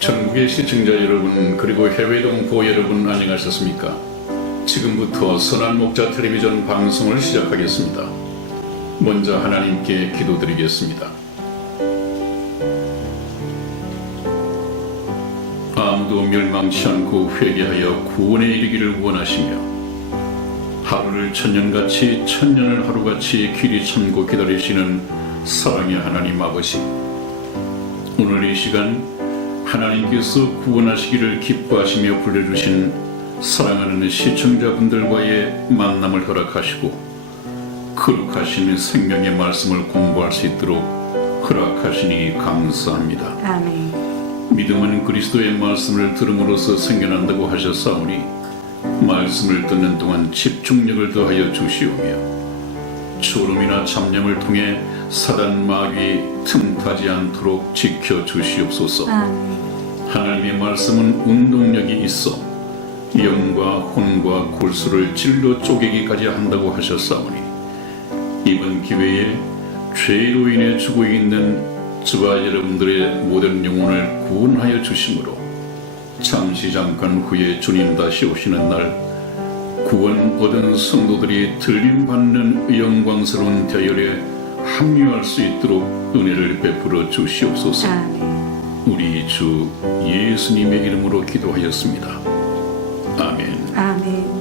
전국의 시청자 여러분, 그리고 해외 동포 여러분, 안녕하셨습니까? 지금부터 선한 목자 텔레비전 방송을 시작하겠습니다. 먼저 하나님께 기도드리겠습니다. 아무도 멸망치 않고 회개하여 구원에 이르기를 원하시며 하루를 천년같이 천년을 하루같이 길이 참고 기다리시는 사랑의 하나님 아버지, 오늘 이 시간 하나님께서 구원하시기를 기뻐하시며 불러주신 사랑하는 시청자분들과의 만남을 허락하시고 거룩하신 생명의 말씀을 공부할 수 있도록 허락하시니 감사합니다. 아멘. 믿음은 그리스도의 말씀을 들음으로써 생겨난다고 하셨사오니 말씀을 듣는 동안 집중력을 더하여 주시오며 졸음이나 잡념을 통해 사단 마귀 틈타지 않도록 지켜주시옵소서. 아멘. 하나님의 말씀은 운동력이 있어 영과 혼과 골수를 찔러 쪼개기까지 한다고 하셨사오니 이번 기회에 죄로 인해 죽어 있는 저와 여러분들의 모든 영혼을 구원하여 주심으로 잠시 잠깐 후에 주님 다시 오시는 날 구원 얻은 성도들이 들림받는 영광스러운 대열에 합류할 수 있도록 은혜를 베풀어 주시옵소서. 아멘. 우리 주 예수님의 이름으로 기도하였습니다. 아멘. 아멘.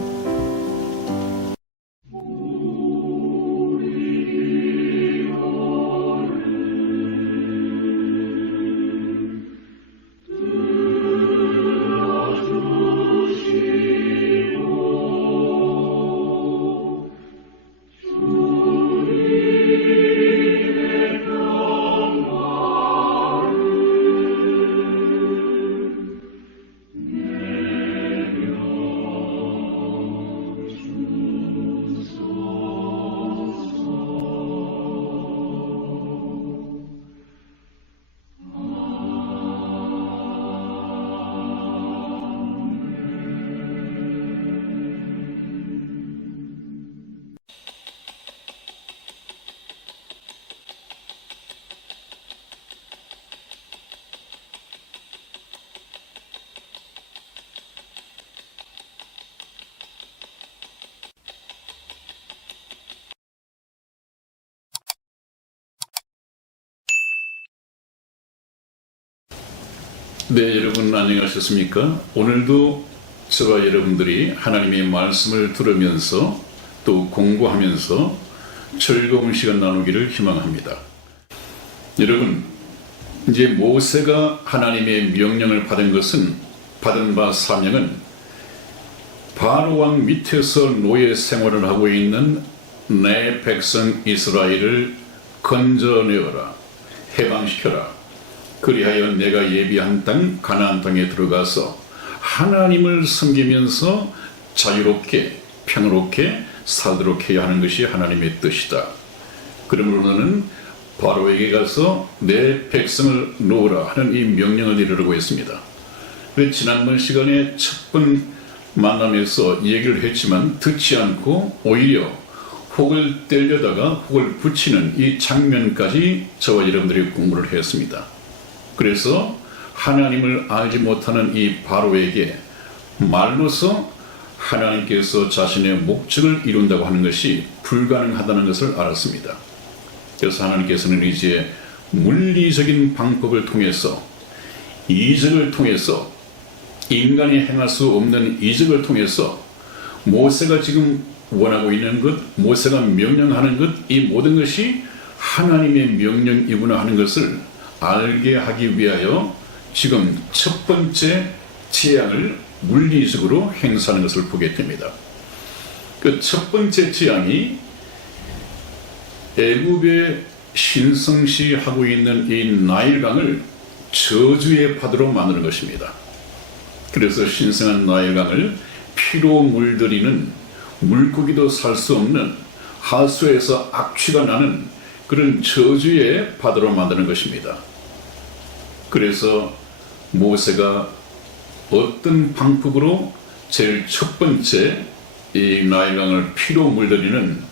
네, 여러분 안녕하셨습니까? 오늘도 저와 여러분들이 하나님의 말씀을 들으면서 또 공부하면서 즐거운 시간 나누기를 희망합니다. 여러분, 이제 모세가 하나님의 명령을 받은 바 사명은 바로 왕 밑에서 노예 생활을 하고 있는 내 백성 이스라엘을 건져내어라, 해방시켜라. 그리하여 내가 예비한 땅 가나안 땅에 들어가서 하나님을 섬기면서 자유롭게 평화롭게 살도록 해야 하는 것이 하나님의 뜻이다. 그러므로 너는 바로에게 가서 내 백성을 놓으라 하는 이 명령을 내리려고 했습니다. 지난번 시간에 첫 번 만남에서 얘기를 했지만 듣지 않고 오히려 혹을 떼려다가 혹을 붙이는 이 장면까지 저와 여러분들이 공부를 했습니다. 그래서 하나님을 알지 못하는 이 바로에게 말로서 하나님께서 자신의 목적을 이룬다고 하는 것이 불가능하다는 것을 알았습니다. 그래서 하나님께서는 이제 물리적인 방법을 통해서 이적을 통해서 인간이 행할 수 없는 이적을 통해서 모세가 지금 원하고 있는 것, 모세가 명령하는 것, 이 모든 것이 하나님의 명령이구나 하는 것을 알게 하기 위하여 지금 첫 번째 재앙을 물리적으로 행사하는 것을 보게 됩니다. 그 첫 번째 재앙이 애굽의 신성시하고 있는 이 나일강을 저주의 바다로 만드는 것입니다. 그래서 신성한 나일강을 피로 물들이는 물고기도 살 수 없는 하수에서 악취가 나는 그런 저주의 바다로 만드는 것입니다. 그래서 모세가 어떤 방법으로 제일 첫 번째 이 나일강을 피로 물들이는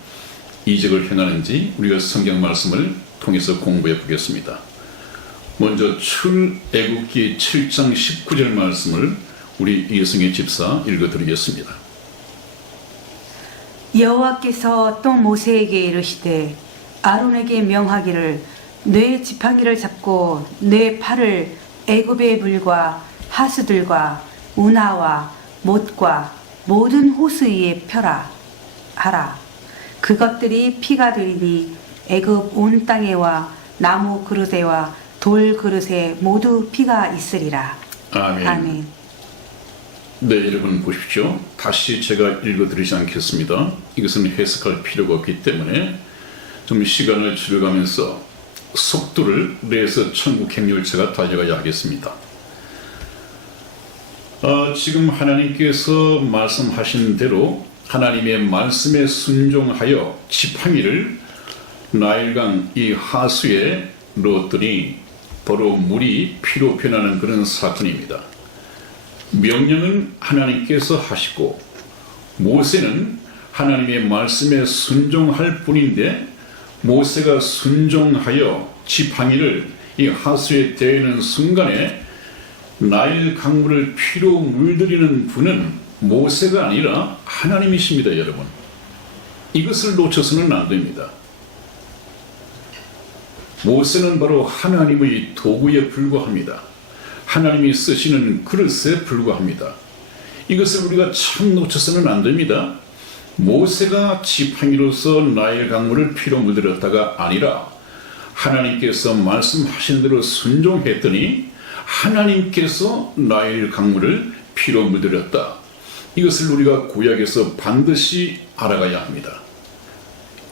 이적을 행하는지 우리가 성경 말씀을 통해서 공부해 보겠습니다. 먼저 출애굽기 7장 19절 말씀을 우리 이승희 집사 읽어드리겠습니다. 여호와께서 또 모세에게 이르시되 아론에게 명하기를 네 지팡이를 잡고 네 팔을 애굽의 물과 하수들과 운하와 못과 모든 호수 위에 펴라 하라. 그것들이 피가 되리니 애굽 온 땅에와 나무 그릇에와 돌 그릇에 모두 피가 있으리라. 아멘. 아멘. 네, 여러분 보십시오. 다시 제가 읽어드리지 않겠습니다. 이것은 해석할 필요가 없기 때문에 좀 시간을 줄여가면서 속도를 내서 천국 행렬차가 달려가야 하겠습니다. 지금 하나님께서 말씀하신 대로 하나님의 말씀에 순종하여 지팡이를 나일강 이 하수에 넣었더니 바로 물이 피로 변하는 그런 사건입니다. 명령은 하나님께서 하시고 모세는 하나님의 말씀에 순종할 뿐인데 모세가 순종하여 지팡이를 이 하수에 대는 순간에 나일 강물을 피로 물들이는 분은 모세가 아니라 하나님이십니다, 여러분. 이것을 놓쳐서는 안 됩니다. 모세는 바로 하나님의 도구에 불과합니다. 하나님이 쓰시는 그릇에 불과합니다. 이것을 우리가 참 놓쳐서는 안 됩니다. 모세가 지팡이로서 나일 강물을 피로 물들였다가 아니라 하나님께서 말씀하신 대로 순종했더니 하나님께서 나일 강물을 피로 물들였다. 이것을 우리가 구약에서 반드시 알아가야 합니다.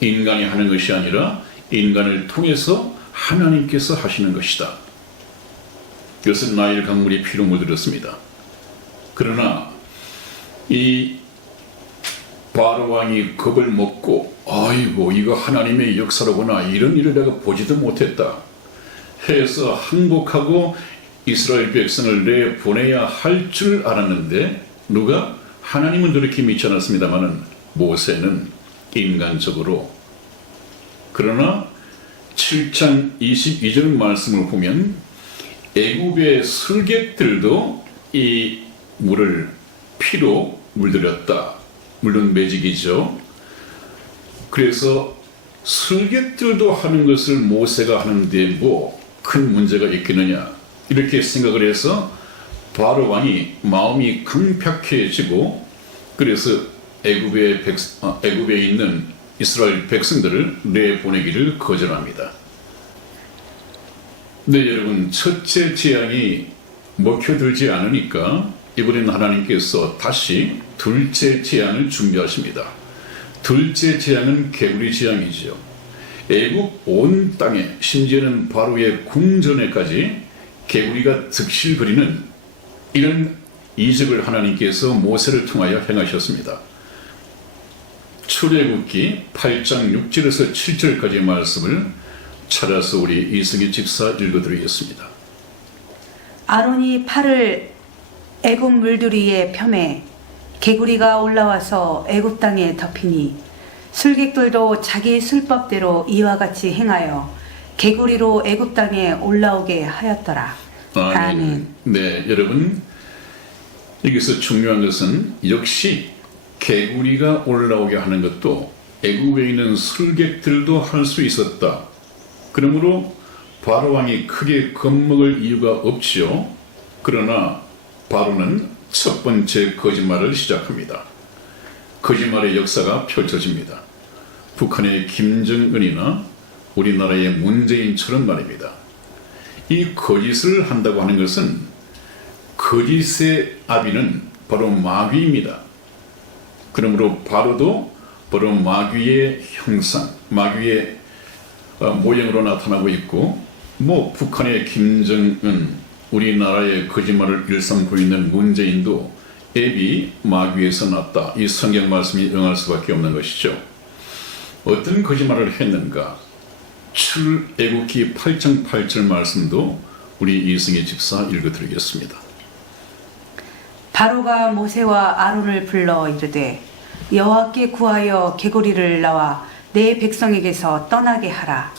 인간이 하는 것이 아니라 인간을 통해서 하나님께서 하시는 것이다. 이것은 나일 강물이 피로 물들였습니다. 그러나 이 바로 왕이 겁을 먹고 아이고 이거 하나님의 역사로구나, 이런 일을 내가 보지도 못했다 해서 항복하고 이스라엘 백성을 내보내야 할 줄 알았는데 누가? 하나님은 그렇게 믿지 않았습니다마는 모세는 인간적으로. 그러나 7장 22절 말씀을 보면 애굽의 술객들도 이 물을 피로 물들였다. 물론 매직이죠. 그래서 술객들도 하는 것을 모세가 하는데 뭐 큰 문제가 있겠느냐, 이렇게 생각을 해서 바로 왕이 마음이 강팍해지고 그래서 애굽에 있는 이스라엘 백성들을 내보내기를 거절합니다. 네, 여러분, 첫째 재앙이 먹혀들지 않으니까 이번엔 하나님께서 다시 둘째 재앙을 준비하십니다. 둘째 재앙은 개구리 재앙이죠. 애굽 온 땅에 심지어는 바로의 궁전에까지 개구리가 득실거리는 이런 이적을 하나님께서 모세를 통하여 행하셨습니다. 출애굽기 8장 6절에서 7절까지의 말씀을 찾아서 우리 이승희 집사 읽어드리겠습니다. 아론이 팔을 애굽 물들 위에 펴매 개구리가 올라와서 애굽 땅에 덮이니 술객들도 자기 술법대로 이와 같이 행하여 개구리로 애굽 땅에 올라오게 하였더라. 아멘. 네, 여러분, 여기서 중요한 것은 역시 개구리가 올라오게 하는 것도 애굽에 있는 술객들도 할 수 있었다. 그러므로 바로 왕이 크게 겁먹을 이유가 없지요. 그러나 바로는 첫 번째 거짓말을 시작합니다. 거짓말의 역사가 펼쳐집니다. 북한의 김정은이나 우리나라의 문재인처럼 말입니다. 이 거짓을 한다고 하는 것은 거짓의 아비는 바로 마귀입니다. 그러므로 바로도 바로 마귀의 형상, 마귀의 모형으로 나타나고 있고, 뭐 북한의 김정은, 우리나라의 거짓말을 일삼고 있는 문재인도 앱이 마귀에서 났다. 이 성경 말씀이 응할 수밖에 없는 것이죠. 어떤 거짓말을 했는가? 출애굽기 8장 8절 말씀도 우리 이승희 집사 읽어드리겠습니다. 바로가 모세와 아론을 불러 이르되 여호와께 구하여 개구리를 나와 내 백성에게서 떠나게 하라.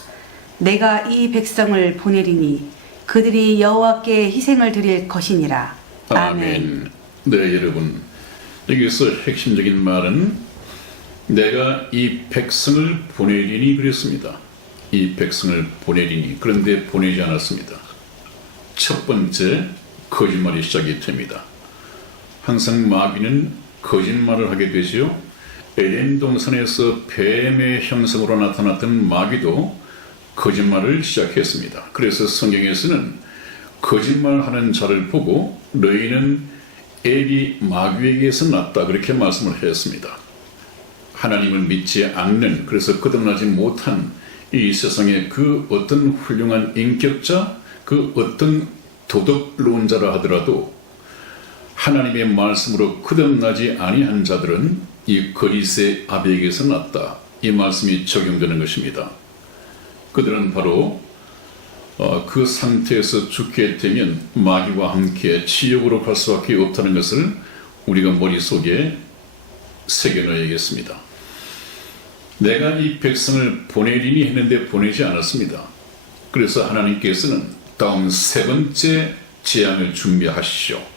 내가 이 백성을 보내리니 그들이 여호와께 희생을 드릴 것이니라. 아멘. 네, 여러분. 여기서 핵심적인 말은 내가 이 백성을 보내리니 그랬습니다. 이 백성을 보내리니. 그런데 보내지 않았습니다. 첫 번째 거짓말이 시작이 됩니다. 항상 마귀는 거짓말을 하게 되지요. 에덴 동산에서 뱀의 형상으로 나타났던 마귀도 거짓말을 시작했습니다. 그래서 성경에서는 거짓말하는 자를 보고 너희는 에비 마귀에게서 났다 그렇게 말씀을 했습니다. 하나님을 믿지 않는, 그래서 거듭나지 못한 이 세상의 그 어떤 훌륭한 인격자, 그 어떤 도덕론자라 하더라도 하나님의 말씀으로 거듭나지 아니한 자들은 이 거리새 아비에게서 났다. 이 말씀이 적용되는 것입니다. 그들은 바로 그 상태에서 죽게 되면 마귀와 함께 지옥으로 갈 수밖에 없다는 것을 우리가 머릿속에 새겨넣어야겠습니다. 내가 이 백성을 보내리니 했는데 보내지 않았습니다. 그래서 하나님께서는 다음 세 번째 재앙을 준비하시죠.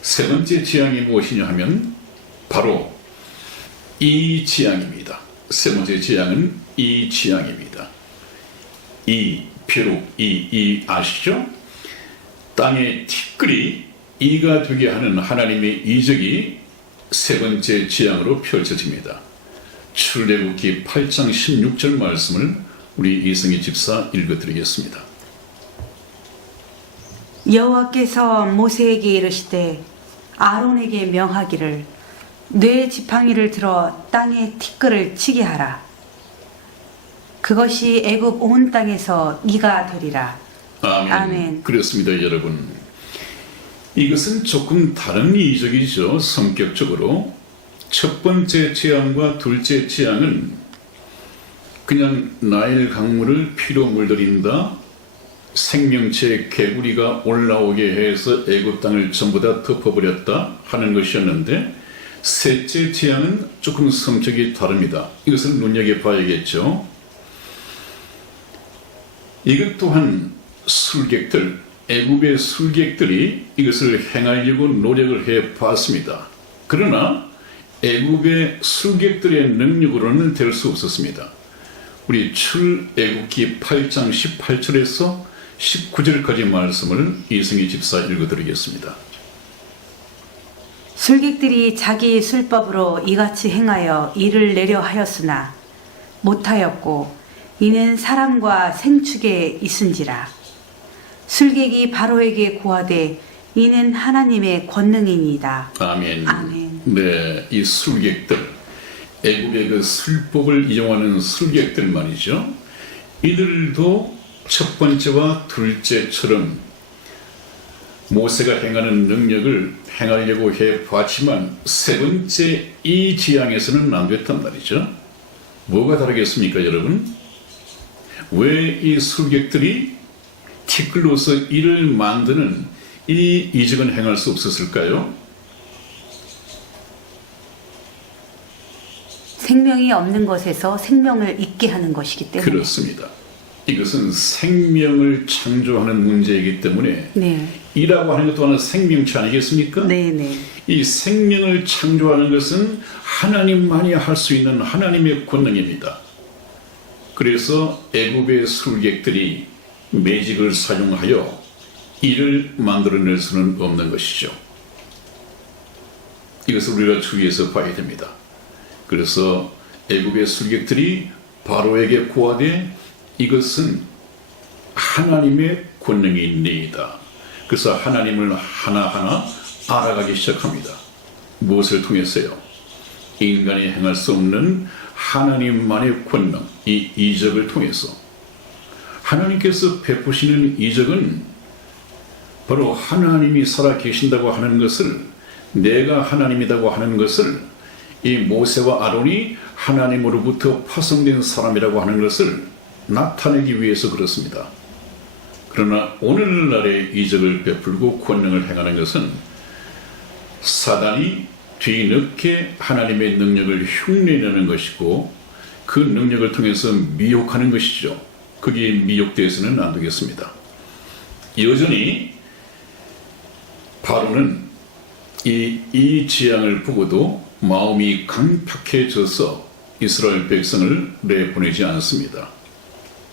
세 번째 재앙이 무엇이냐 하면 바로 이 재앙입니다. 세 번째 재앙은 이 재앙입니다. 이 벼룩 이 아시죠? 땅의 티끌이 이가 되게 하는 하나님의 이적이 세 번째 재앙으로 펼쳐집니다. 출애굽기 8장 16절 말씀을 우리 이승희 집사 읽어드리겠습니다. 여호와께서 모세에게 이르시되 아론에게 명하기를 뇌 지팡이를 들어 땅에 티끌을 치게 하라. 그것이 애굽 온 땅에서 이가 되리라. 아멘. 아멘. 그렇습니다, 여러분. 이것은 조금 다른 이적이죠. 성격적으로 첫 번째 재앙과 둘째 재앙은 그냥 나일 강물을 피로 물들인다, 생명체 개구리가 올라오게 해서 애굽 땅을 전부 다 덮어버렸다 하는 것이었는데, 셋째 재앙은 조금 성격이 다릅니다. 이것을 눈여겨봐야겠죠. 이것 또한 술객들, 애굽의 술객들이 이것을 행하려고 노력을 해봤습니다. 그러나 애굽의 술객들의 능력으로는 될 수 없었습니다. 우리 출애굽기 8장 18절에서 19절까지 말씀을 이승희 집사 읽어드리겠습니다. 술객들이 자기 술법으로 이같이 행하여 이를 내려 하였으나 못하였고 이는 사람과 생축에 있은지라. 술객이 바로에게 고하되 이는 하나님의 권능이니이다. 아멘. 아멘. 네, 이 술객들, 애굽의 그 술법을 이용하는 술객들 말이죠. 이들도 첫 번째와 둘째처럼 모세가 행하는 능력을 행하려고 해봤지만 세 번째 이 지향에서는 안 됐단 말이죠. 뭐가 다르겠습니까, 여러분? 왜 이 술객들이 티끌로서 이를 만드는 이 이적은 행할 수 없었을까요? 생명이 없는 것에서 생명을 있게 하는 것이기 때문에. 그렇습니다. 이것은 생명을 창조하는 문제이기 때문에 네. 이라고 하는 것도 하나 생명체 아니겠습니까? 네네. 이 생명을 창조하는 것은 하나님만이 할 수 있는 하나님의 권능입니다. 그래서 애굽의 술객들이 매직을 사용하여 이를 만들어낼 수는 없는 것이죠. 이것을 우리가 주의해서 봐야 됩니다. 그래서 애굽의 술객들이 바로에게 고하되 이것은 하나님의 권능이 있나이다. 그래서 하나님을 하나하나 알아가기 시작합니다. 무엇을 통해서요? 인간이 행할 수 없는 하나님만의 권능, 이 이적을 통해서. 하나님께서 베푸시는 이적은 바로 하나님이 살아 계신다고 하는 것을, 내가 하나님이라고 하는 것을, 이 모세와 아론이 하나님으로부터 파송된 사람이라고 하는 것을 나타내기 위해서 그렇습니다. 그러나 오늘날의 이적을 베풀고 권능을 행하는 것은 사단이 뒤늦게 하나님의 능력을 흉내내는 것이고 그 능력을 통해서 미혹하는 것이죠. 그게 미혹되어서는 안 되겠습니다. 여전히 바로는 이 재앙을 보고도 마음이 강팍해져서 이스라엘 백성을 내보내지 않습니다.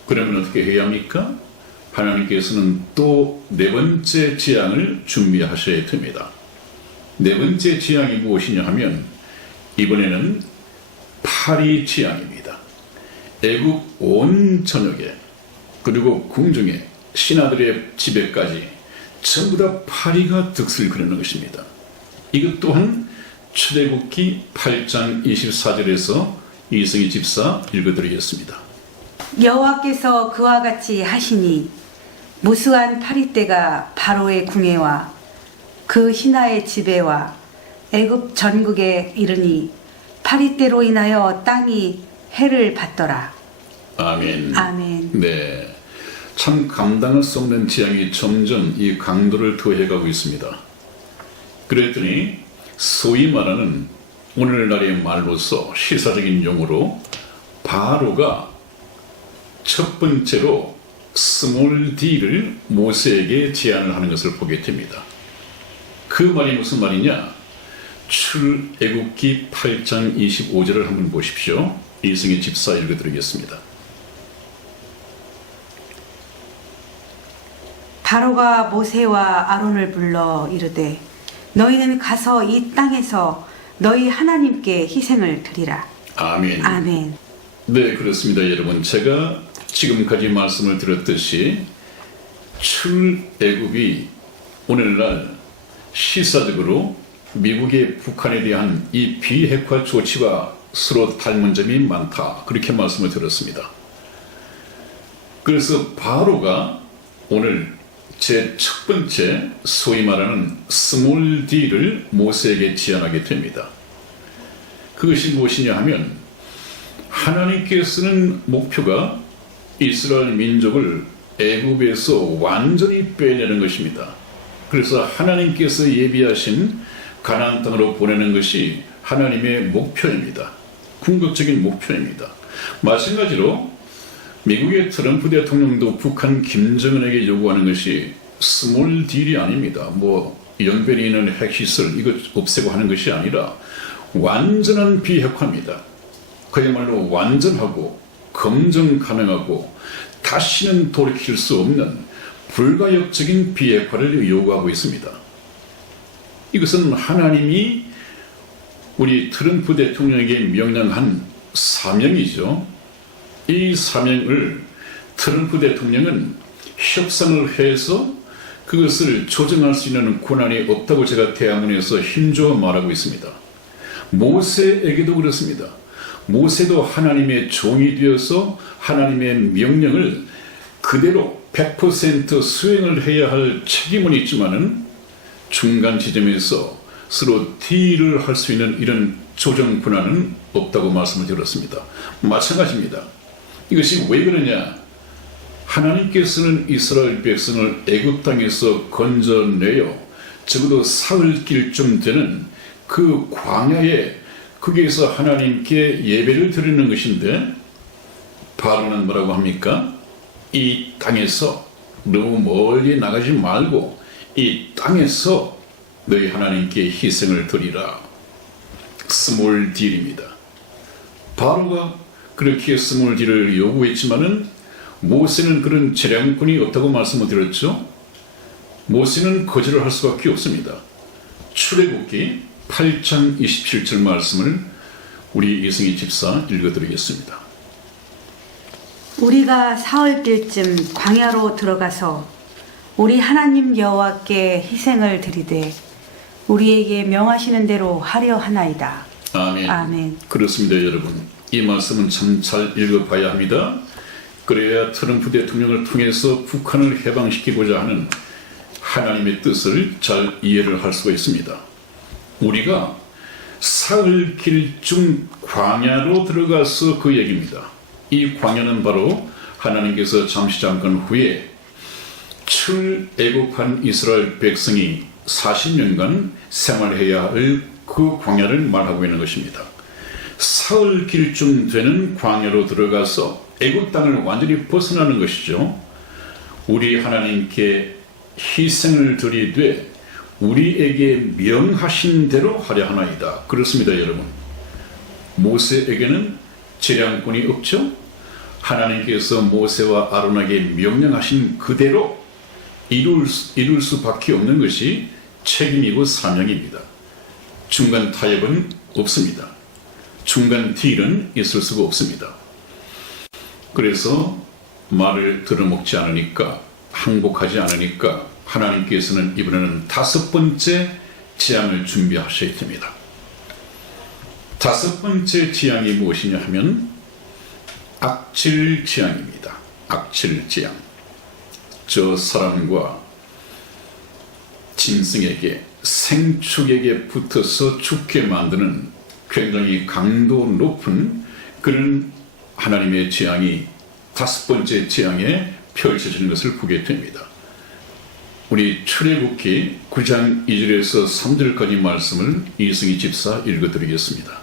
그러면 어떻게 해야 합니까? 하나님께서는 또 네 번째 재앙을 준비하셔야 됩니다. 네 번째 재앙이 무엇이냐 하면 이번에는 파리 재앙입니다. 애굽 온 전역에 그리고 궁중에 신하들의 집에까지 전부 다 파리가 득을 그리는 것입니다. 이것 또한 출애굽기 8장 24절에서 이승희 집사 읽어드리겠습니다. 여호와께서 그와 같이 하시니 무수한 파리떼가 바로의 궁에와 그 신하의 집에와 애굽 전국에 이르니 파리떼로 인하여 땅이 해를 받더라. 아멘. 아멘. 네, 참 감당할 수 없는 재앙이 점점 이 강도를 더해가고 있습니다. 그랬더니 소위 말하는 오늘날의 말로서 시사적인 용어로 바로가 첫 번째로 스몰 D를 모세에게 제안을 하는 것을 보게 됩니다. 그 말이 무슨 말이냐? 출애굽기 8장 25절을 한번 보십시오. 이승희 집사 읽어드리겠습니다. 바로가 모세와 아론을 불러 이르되 너희는 가서 이 땅에서 너희 하나님께 희생을 드리라. 아멘. 아멘. 네, 그렇습니다. 여러분, 제가 지금까지 말씀을 드렸듯이 출애굽이 오늘날 시사적으로 미국의 북한에 대한 이 비핵화 조치와 서로 닮은 점이 많다, 그렇게 말씀을 드렸습니다. 그래서 바로가 오늘 제 첫 번째 소위 말하는 스몰 D를 모세에게 제안하게 됩니다. 그것이 무엇이냐 하면 하나님께서는 목표가 이스라엘 민족을 애굽에서 완전히 빼내는 것입니다. 그래서 하나님께서 예비하신 가나안 땅으로 보내는 것이 하나님의 목표입니다. 궁극적인 목표입니다. 마찬가지로 미국의 트럼프 대통령도 북한 김정은에게 요구하는 것이 스몰 딜이 아닙니다. 연변에 있는 핵시설 이것 없애고 하는 것이 아니라 완전한 비핵화입니다. 그야말로 완전하고 검증 가능하고 다시는 돌이킬 수 없는 불가역적인 비핵화를 요구하고 있습니다. 이것은 하나님이 우리 트럼프 대통령에게 명령한 사명이죠. 이 사명을 트럼프 대통령은 협상을 해서 그것을 조정할 수 있는 권한이 없다고 제가 대학문에서 힘주어 말하고 있습니다. 모세에게도 그렇습니다. 모세도 하나님의 종이 되어서 하나님의 명령을 그대로 100% 수행을 해야 할 책임은 있지만은 중간 지점에서 서로 딜을 할 수 있는 이런 조정 권한은 없다고 말씀을 드렸습니다. 마찬가지입니다. 이것이 왜 그러냐? 하나님께서는 이스라엘 백성을 애굽 땅에서 건져내어 적어도 사흘길쯤 되는 그 광야에 거기에서 하나님께 예배를 드리는 것인데 바로는 뭐라고 합니까? 이 땅에서 너무 멀리 나가지 말고 이 땅에서 너희 하나님께 희생을 드리라. 스몰 딜입니다. 바로가 그렇게 스몰 딜을 요구했지만은 모세는 그런 재량권이 없다고 말씀을 드렸죠. 모세는 거절을 할 수밖에 없습니다. 출애굽기 8장 27절 말씀을 우리 이승희 집사 읽어드리겠습니다. 우리가 사흘길쯤 광야로 들어가서 우리 하나님 여호와께 희생을 드리되 우리에게 명하시는 대로 하려 하나이다. 아멘. 아멘. 그렇습니다, 여러분. 이 말씀은 참 잘 읽어봐야 합니다. 그래야 트럼프 대통령을 통해서 북한을 해방시키고자 하는 하나님의 뜻을 잘 이해를 할 수가 있습니다. 우리가 사흘길쯤 광야로 들어가서 그 얘기입니다. 이 광야는 바로 하나님께서 잠깐 후에 출애굽한 이스라엘 백성이 40년간 생활해야 할 그 광야를 말하고 있는 것입니다. 사흘길쯤 되는 광야로 들어가서 애굽 땅을 완전히 벗어나는 것이죠. 우리 하나님께 희생을 드리되 우리에게 명하신 대로 하려 하나이다. 그렇습니다, 여러분. 모세에게는 재량권이 없죠. 하나님께서 모세와 아론에게 명령하신 그대로 이룰 수밖에 없는 것이 책임이고 사명입니다. 중간 타협은 없습니다. 중간 딜은 있을 수가 없습니다. 그래서 말을 들어먹지 않으니까, 항복하지 않으니까 하나님께서는 이번에는 5번째 재앙을 준비하셔야 됩니다. 5번째 재앙이 무엇이냐 하면 악질 재앙입니다. 악질 재앙. 저 사람과 짐승에게, 생축에게 붙어서 죽게 만드는 굉장히 강도 높은 그런 하나님의 재앙이 5번째 재앙에 펼쳐지는 것을 보게 됩니다. 우리 출애굽기 9장 2절에서 3절까지 말씀을 이승희 집사 읽어드리겠습니다.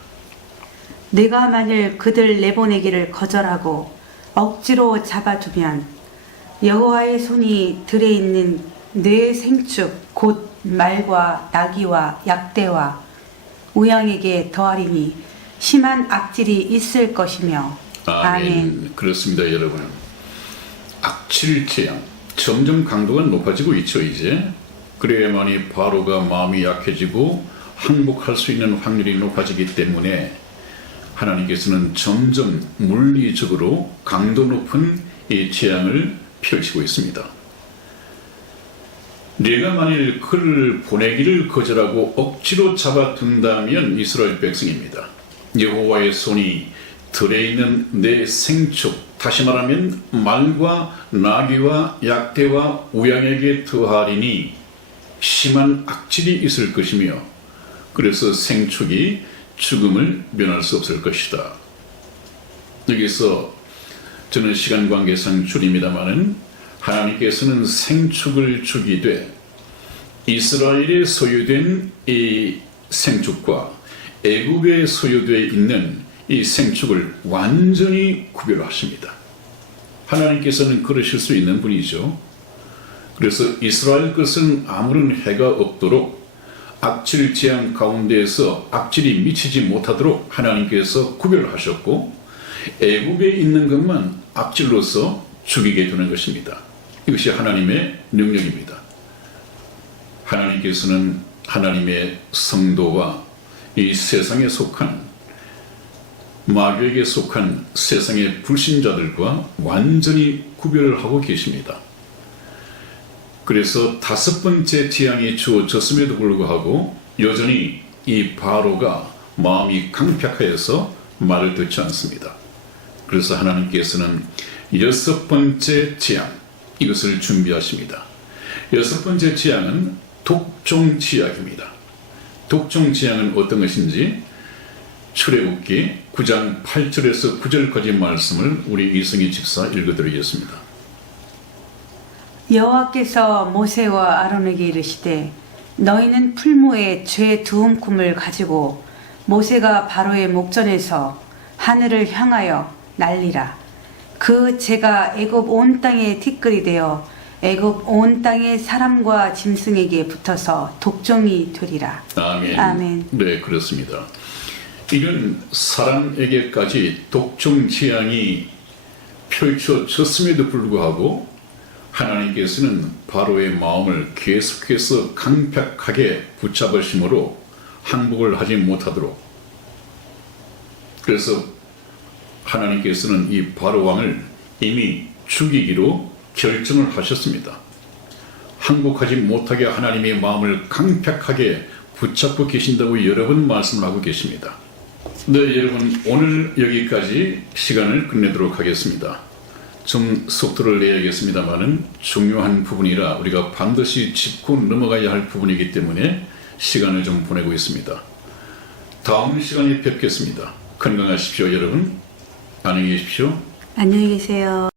내가 만일 그들 내보내기를 거절하고 억지로 잡아두면 여호와의 손이 들에 있는 네 생축 곧 말과 나귀와 약대와 우양에게 더하리니 심한 악질이 있을 것이며. 아멘. 그렇습니다, 여러분. 악질 재앙 점점 강도가 높아지고 있죠. 이제 그래야만이 바로가 마음이 약해지고 항복할 수 있는 확률이 높아지기 때문에 하나님께서는 점점 물리적으로 강도 높은 이 재앙을 펼치고 있습니다. 내가 만일 그를 보내기를 거절하고 억지로 잡아둔다면 이스라엘 백성입니다. 여호와의 손이 들에 있는 내 생축, 다시 말하면 말과 나귀와 약대와 우양에게 더하리니 심한 악질이 있을 것이며, 그래서 생축이 죽음을 면할 수 없을 것이다. 여기서 저는 시간 관계상 줄입니다마는 하나님께서는 생축을 죽이되 이스라엘에 소유된 이 생축과 애굽에 소유되어 있는 이 생축을 완전히 구별하십니다. 하나님께서는 그러실 수 있는 분이죠. 그래서 이스라엘 것은 아무런 해가 없도록 악질 재앙 가운데에서 악질이 미치지 못하도록 하나님께서 구별하셨고, 애굽에 있는 것만 악질로서 죽이게 되는 것입니다. 이것이 하나님의 능력입니다. 하나님께서는 하나님의 성도와 이 세상에 속한, 마귀에게 속한 세상의 불신자들과 완전히 구별을 하고 계십니다. 그래서 5번째 재앙이 주어졌음에도 불구하고 여전히 이 바로가 마음이 강팍하여서 말을 듣지 않습니다. 그래서 하나님께서는 6번째 재앙, 이것을 준비하십니다. 6번째 재앙은 독종 지약입니다. 독종 지약은 어떤 것인지 출애굽기 9장 8절에서 9절까지 말씀을 우리 이승희 집사 읽어드리겠습니다. 여호와께서 모세와 아론에게 이르시되 너희는 풀무에 죄 두 움큼을 가지고 모세가 바로의 목전에서 하늘을 향하여 날리라. 그 죄가 애굽 온 땅에 티끌이 되어 애굽 온 땅의 사람과 짐승에게 붙어서 독종이 되리라. 아멘. 아멘. 네, 그렇습니다. 이런 사람에게까지 독종 재앙이 펼쳐졌음에도 불구하고 하나님께서는 바로의 마음을 계속해서 강팍하게 붙잡으심으로 항복을 하지 못하도록, 그래서 하나님께서는 이 바로 왕을 이미 죽이기로 결정을 하셨습니다. 항복하지 못하게 하나님의 마음을 강팍하게 붙잡고 계신다고 여러 번 말씀을 하고 계십니다. 네, 여러분, 오늘 여기까지 시간을 끝내도록 하겠습니다. 좀 속도를 내야겠습니다만은 중요한 부분이라 우리가 반드시 짚고 넘어가야 할 부분이기 때문에 시간을 좀 보내고 있습니다. 다음 시간에 뵙겠습니다. 건강하십시오, 여러분. 안녕히 계십시오. 안녕히 계세요.